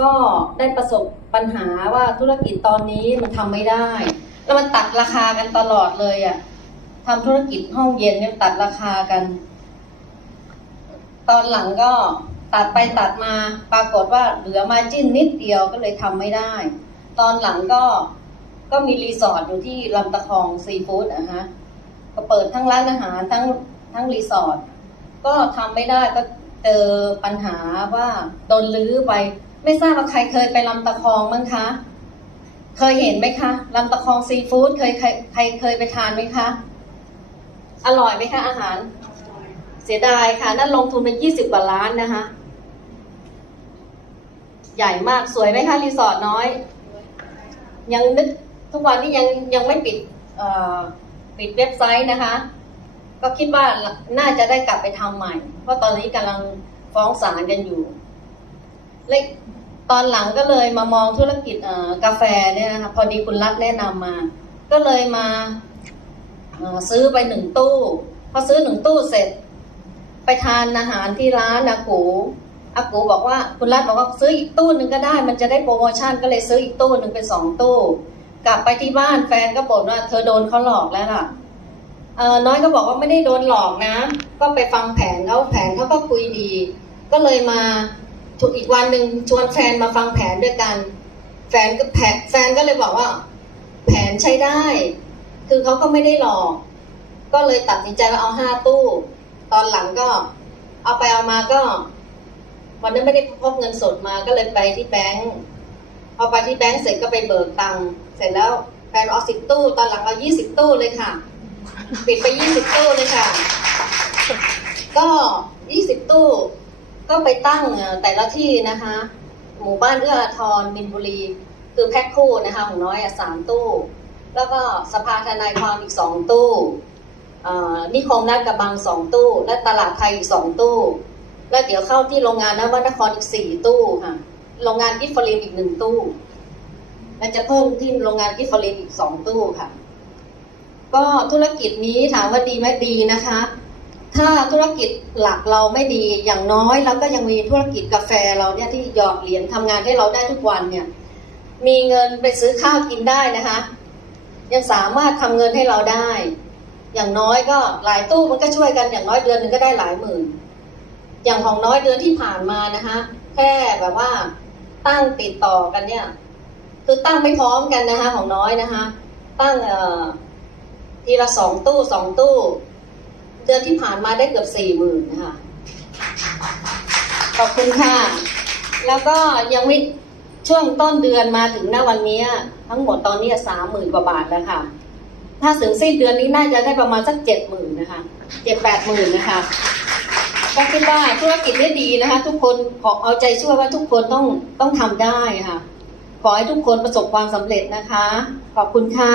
ก็ได้ประสบปัญหาว่าธุรกิจตอนนี้มันทำไม่ได้ แล้วมันตัดราคากันตลอดเลยอะ่ะทำธุรกิจห้องเย็นเนี่ยตัดราคากัน ตอนหลังก็ตัดไปตัดมาปรากฏว่าเหลือมาจิ้นนิดเดียวก็เลยทำไม่ได้ ตอนหลังก็ก็มีรีสอร์ทอยู่ที่ลำตะคองซีฟู้ดอะฮะก็เปิดทั้งร้านอาหารทั้งทั้งรีสอร์ทก็ทำไม่ได้ก็เจอปัญหาว่าโดนลื้อไป ไม่ทราบว่าใครเคยไปลำตะคองมั้งคะ เคยเห็นไหมคะลำตะคองซีฟู้ดเคยใครใครเคยไปทานไหมคะ อร่อยไหมคะอาหาร เสียดายค่ะ นั่นลงทุนเป็นยี่สิบกว่าล้านนะคะ ใหญ่มากสวยไหมคะรีสอร์ทน้อย ยังนึกทุกวันนี้ยังยังไม่ปิดปิดเว็บไซต์นะคะ ก็คิดว่าน่าจะได้กลับไปทำใหม่ เพราะตอนนี้กำลังฟ้องศาลกันอยู่ และตอนหลังก็เลยมามองธุรกิจกาแฟเนี่ยนะคะพอดีคุณรัฐแนะนำมา ก็เลยมาซื้อไปหนึ่งตู้ พอซื้อหนึ่งตู้เสร็จ ไปทานอาหารที่ร้านอากูอากูบอกว่าคุณรัฐบอกว่าซื้ออีกตู้หนึ่งก็ได้ มันจะได้โปรโมชั่นก็เลยซื้ออีกตู้หนึ่งเป็นสองตู้ กลับไปที่บ้านแฟนก็บ่นว่าเธอโดนเขาหลอกแล้วล่ะน้อยก็บอกว่าไม่ได้โดนหลอกนะ ก็ไปฟังแผนเขาแผนเขาก็คุยดี ก็เลยมา ถูกอีกวันหนึ่งชวนแฟนมาฟังแผนด้วยกัน แฟนก็แผนแฟนก็เลยบอกว่า แผนใช้ได้ คือเขาก็ไม่ได้หลอก ก็เลยตัดสินใจว่าเอาห้าตู้ ตอนหลังก็ เอาไปเอามาก็ วันนั้นไม่ได้พกเงินสดมาก็เลยไปที่แบงก์พอไปที่แบงก์เสร็จก็ไปเบิกตังค์เสร็จแล้วแฟนเอาสิบตู้ ตอนหลังเอายี่สิบตู้เลยค่ะ ปิดไปยี่สิบตู้เลยค่ะ ก็ยี่สิบตู้ ก็ไปตั้งแต่ละที่นะคะ หมู่บ้านเอื้ออาทรมินบุรี คือแพ็คคู่นะคะของน้อยสามตู้ แล้วก็สภาทนายความอีกสองตู้เอ่อนิคมนาฏกระบังสองตู้ และตลาดไทยอีกสองตู้ แล้วเดี๋ยวเข้าที่โรงงานนวนครอีกสี่ตู้ค่ะโรงงานกิฟฟลินอีกหนึ่งตู้และจะเพิ่มที่โรงงานกิฟฟลินอีกสองตู้ค่ะ ก็ธุรกิจนี้ถามว่าดีไหมดีนะคะ ถ้าธุรกิจหลักเราไม่ดีอย่างน้อยเราก็ยังมีธุรกิจกาแฟเราเนี่ยที่หยอดเหรียญทำงานให้เราได้ทุกวันเนี่ยมีเงินไปซื้อข้าวกินได้นะคะ ยังสามารถทำเงินให้เราได้ อย่างน้อยก็หลายตู้มันก็ช่วยกันอย่างน้อยเดือนหนึ่งก็ได้หลายหมื่น อย่างของน้อยเดือนที่ผ่านมานะคะแค่แบบว่าตั้งติดต่อกันเนี่ยคือตั้งไม่พร้อมกันนะคะของน้อยนะคะ ตั้งเอ่อทีละสองตู้สองตู้ เดือนที่ผ่านมาได้เกือบสี่หมื่นนะคะ ขอบคุณค่ะ แล้วก็ยังไม่ช่วงต้นเดือนมาถึงหน้าวันนี้ ทั้งหมดตอนนี้สามหมื่นกว่าบาทแล้วค่ะ ถ้าถึงสิ้นเดือนนี้น่าจะได้ประมาณสักเจ็ดหมื่นนะคะเจ็ดแปดหมื่นนะคะก็คิดว่าธุรกิจนี้ดีนะคะ ทุกคนขอเอาใจช่วยว่าทุกคนต้องต้องทำได้ค่ะ ขอให้ทุกคนประสบความสำเร็จนะคะ ขอบคุณค่ะ